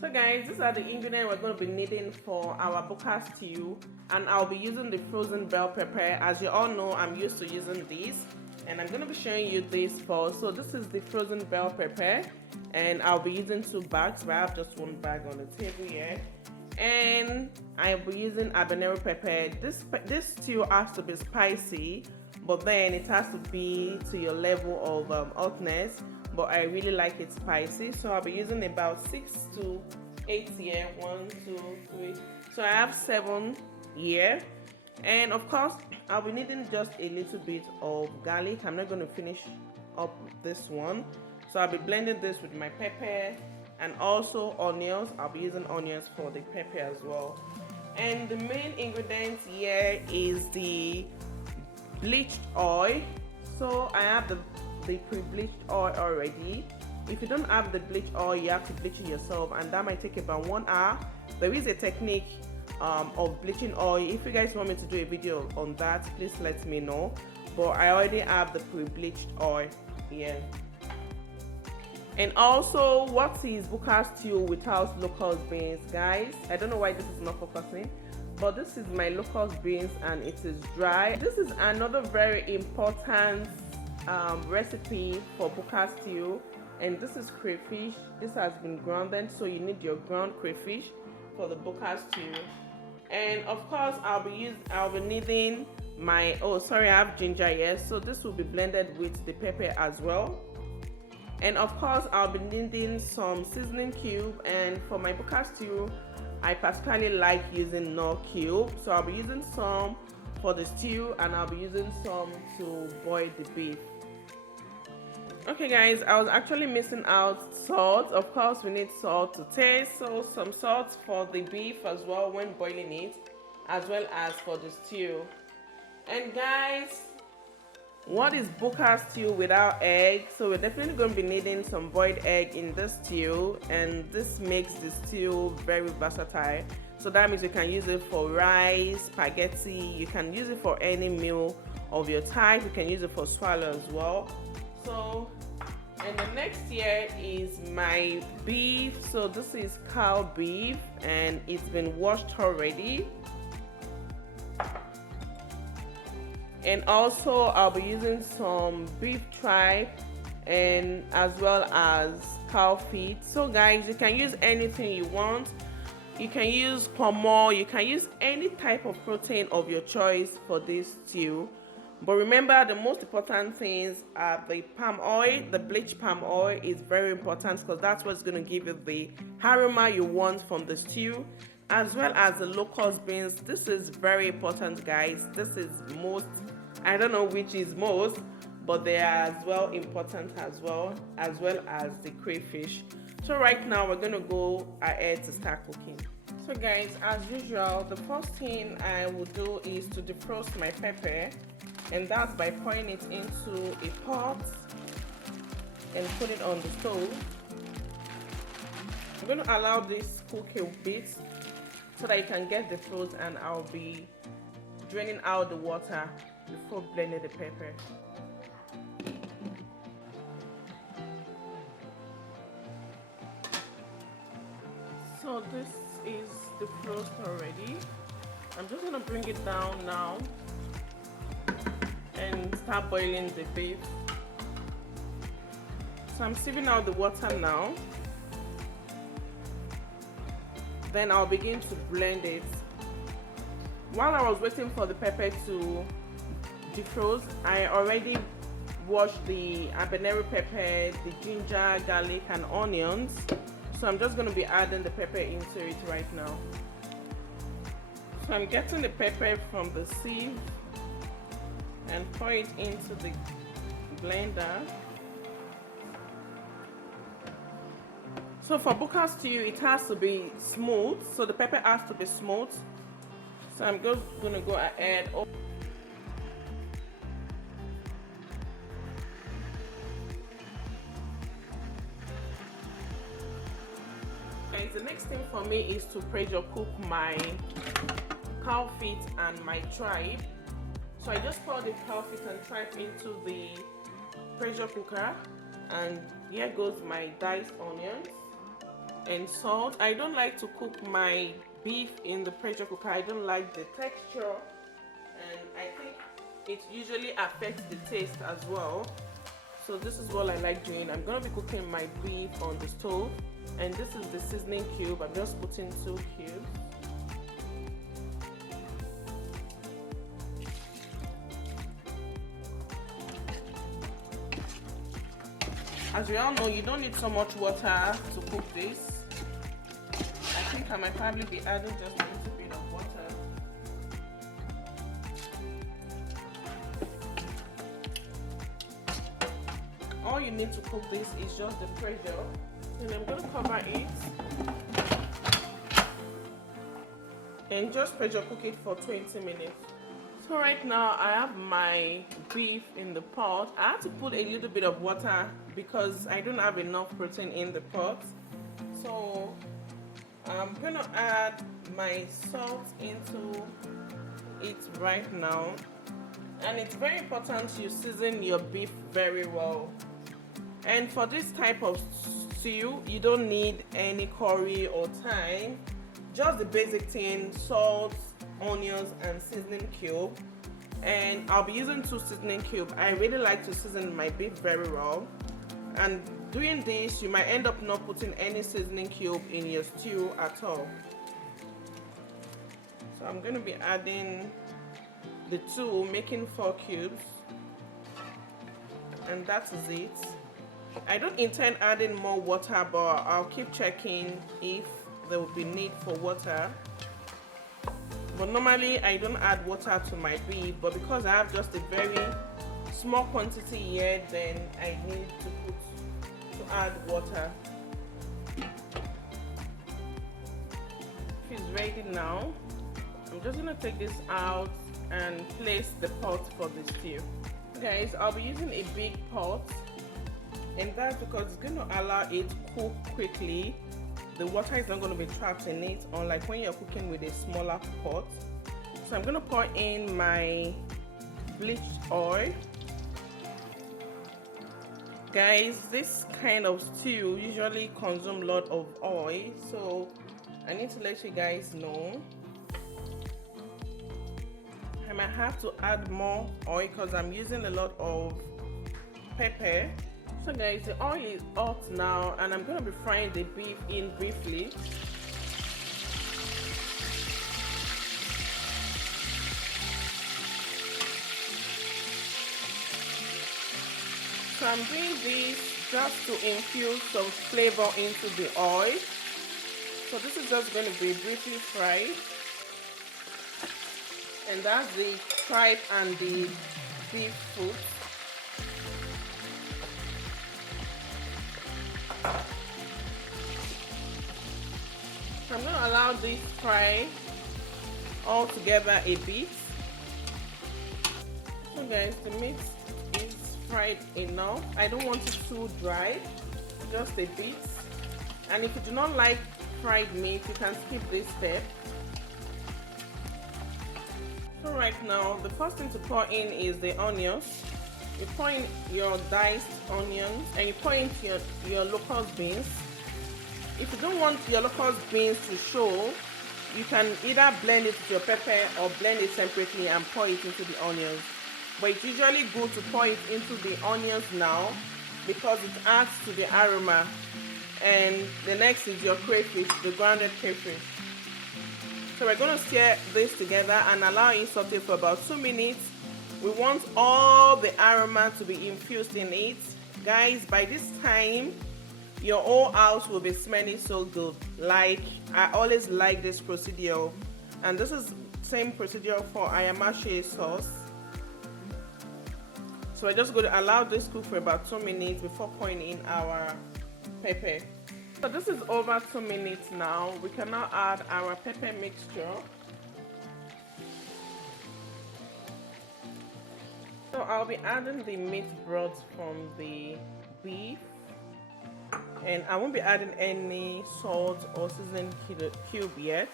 So guys, these are the ingredients we're going to be needing for our Buka stew, and I'll be using the frozen bell pepper. As you all know, I'm used to using this, and I'm going to be showing you this first. So this is the frozen bell pepper, and I'll be using 2 bags, but I have just 1 bag on the table here. And I'll be using habanero pepper. This stew has to be spicy, but then it has to be to your level of hotness. But I really like it spicy, so I'll be using about 6 to 8 here. 1, 2, 3. So I have 7 here, and of course I'll be needing just a little bit of garlic. I'm not going to finish up this one, so I'll be blending this with my pepper and also onions. I'll be using onions for the pepper as well. And the main ingredient here is the bleached oil. So I have the pre-bleached oil already. If you don't have the bleached oil, you have to bleach it yourself, and that might take about 1 hour. There is a technique of bleaching oil. If you guys want me to do a video on that, please let me know, but I already have the pre-bleached oil here. And also, what is Buka stew without locust beans, guys? I don't know why this is not focusing, but this is my locust beans and it is dry. This is another very important recipe for Buka stew, and this is crayfish. This has been grounded, so you need your ground crayfish for the Buka stew. And of course, I'll be needing my I have ginger here, so this will be blended with the pepper as well. And of course, I'll be needing some seasoning cube, and for my Buka stew, I particularly like using Knorr cube, so I'll be using some for the stew, and I'll be using some to boil the beef. Okay guys, I was actually missing out salt. Of course, we need salt to taste, so some salt for the beef as well when boiling it, as well as for the stew. And guys, what is Buka stew without egg? So we're definitely going to be needing some boiled egg in this stew, and this makes the stew very versatile. So that means you can use it for rice, spaghetti, you can use it for any meal of your type, you can use it for swallow as well. So, and the next here is my beef. So this is cow beef, and it's been washed already. And also I'll be using some beef tripe and as well as cow feet. So guys, you can use anything you want. You can use pomo, you can use any type of protein of your choice for this stew. But remember, the most important things are the palm oil. The bleached palm oil is very important because that's what's going to give you the aroma you want from the stew, as well as the locust beans. This is very important, guys. This is most, I don't know which is most, but they are as well important as well as the crayfish. So right now we're going to go ahead to start cooking. So guys, as usual, the first thing I will do is to defrost my pepper, and that's by pouring it into a pot and put it on the stove. I'm going to allow this cook a bit so that it can get defrosted, and I'll be draining out the water before blending the pepper. So this is defrosted already. I'm just going to bring it down now and start boiling the beef. So I'm sieving out the water now. Then I'll begin to blend it. While I was waiting for the pepper to defrost, I already washed the habanero pepper, the ginger, garlic and onions. So I'm just going to be adding the pepper into it right now. So I'm getting the pepper from the sieve and pour it into the blender. So for Buka stew, it has to be smooth, so the pepper has to be smooth. So I'm just gonna go ahead. Okay, the next thing for me is to pressure cook my cow feet and my tripe. So I just pour the cow feet and tripe into the pressure cooker, and here goes my diced onions. and salt. I don't like to cook my beef in the pressure cooker. I don't like the texture, and I think it usually affects the taste as well. So this is what I like doing. I'm gonna be cooking my beef on the stove, and this is the seasoning cube. I'm just putting 2 cubes. As we all know, you don't need so much water to cook this. I think I might probably be adding just a little bit of water. All you need to cook this is just the pressure, and I'm going to cover it and just pressure cook it for 20 minutes. So right now I have my beef in the pot. I had to put a little bit of water because I don't have enough protein in the pot. So I'm gonna add my salt into it right now. And it's very important you season your beef very well. And for this type of stew, you don't need any curry or thyme. Just the basic thing: salt, onions, and seasoning cube. And I'll be using 2 seasoning cubes. I really like to season my beef very well, and doing this you might end up not putting any seasoning cube in your stew at all. So I'm going to be adding the 2, making 4 cubes, and that is it. I don't intend adding more water, but I'll keep checking if there will be need for water. But normally I don't add water to my beef, but because I have just a very small quantity here, then I need to add water. It's ready now. I'm just gonna take this out and place the pot for the stew. Guys, I'll be using a big pot, and that's because it's gonna allow it to cook quickly. The water is not going to be trapped in it, unlike when you're cooking with a smaller pot. So I'm going to pour in my bleached oil. Guys, this kind of stew usually consumes a lot of oil, so I need to let you guys know. I might have to add more oil because I'm using a lot of pepper. So guys, the oil is hot now, and I'm going to be frying the beef in briefly. So I'm doing this just to infuse some flavor into the oil. So this is just going to be briefly fried. And that's the tripe and the beef foot. I'm going to allow this fry all together a bit. So guys, the meat is fried enough. I don't want it too dry, just a bit. And if you do not like fried meat, you can skip this step. So right now, the first thing to pour in is the onions. You pour in your diced onions, and you pour into your locust beans. If you don't want your locust beans to show, you can either blend it with your pepper or blend it separately and pour it into the onions. But it's usually good to pour it into the onions now because it adds to the aroma. And the next is your crayfish, the grounded crayfish. So we're going to stir this together and allow it saute for about 2 minutes. We want all the aroma to be infused in it. Guys, by this time, your whole house will be smelling so good. Like, I always like this procedure. And this is same procedure for ayamashi sauce. So we're just going to allow this cook for about 2 minutes before pouring in our pepper. So this is over 2 minutes now. We can now add our pepper mixture. So I'll be adding the meat broth from the beef, and I won't be adding any salt or seasoning cube yet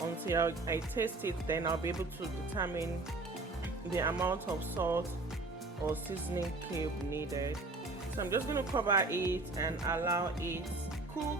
until I taste it. Then I'll be able to determine the amount of salt or seasoning cube needed. So I'm just going to cover it and allow it cook